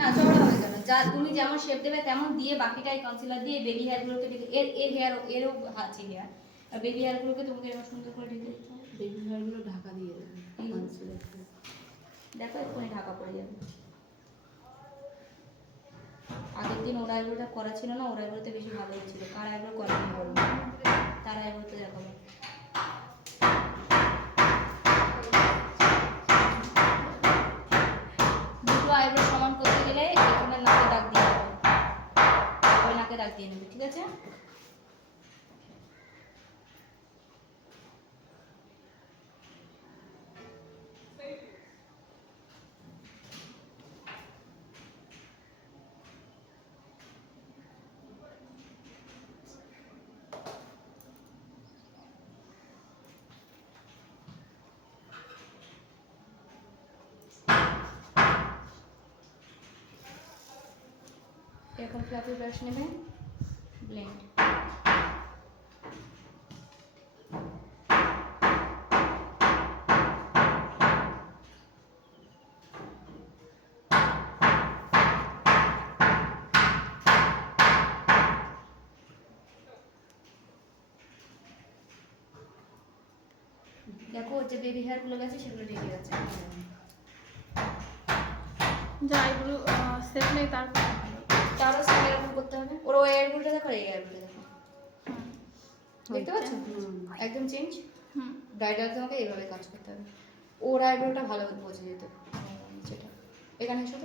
না চওড়া হবে কেন, যা তুমি যেমন শেপ দেবে তেমন দিয়ে বাকিটাই কনসিলার দিয়ে বেবি হেয়ারগুলোকে ঢেকে, এর হেয়ার এরও আছে হেয়ার, আর বেবি হেয়ারগুলোকে তোমাকে এরকম সুন্দর করে ঢেকে দিতে হবে। বেবি হেয়ারগুলো ঢাকা দিয়ে দেবে কনসিলার দিয়ে। দেখো এক্ষুনি ঢাকা পড়ে যাবে। আগের দিন ওর আইব্রোটা করা ছিল না, ওর আইব্রোতে বেশি ভালো হয়েছিল। কার আইব্রো করা নেই বলো, তার আইব্রোতে দেখাবো। দুটো আইব্রো সমান করতে গেলে এখানে নাকে দাগ দিয়ে দেবে, ওই নাকে দাগ দিয়ে নেবে, ঠিক আছে? এরকম ফ্লাফি ব্রাশ নেবে, ব্লেন্ড। দেখো যে বেবি হেয়ারগুলো গেছে সেগুলো ঢেকে গেছে। যা এগুলো সেট নেই তারপর তারও সেম এরকম করতে হবে। ওর ওই এয়ারগুলোটা দেখো, এই এয়ারগুলো দেখো, দেখতে পাচ্ছ? একদম চেঞ্জ। ব্রাইডাল তোমাকে এইভাবে কাজ করতে হবে। ওর আইব্রোটা ভালো বোঝা যেত, যেটা এখানে এসে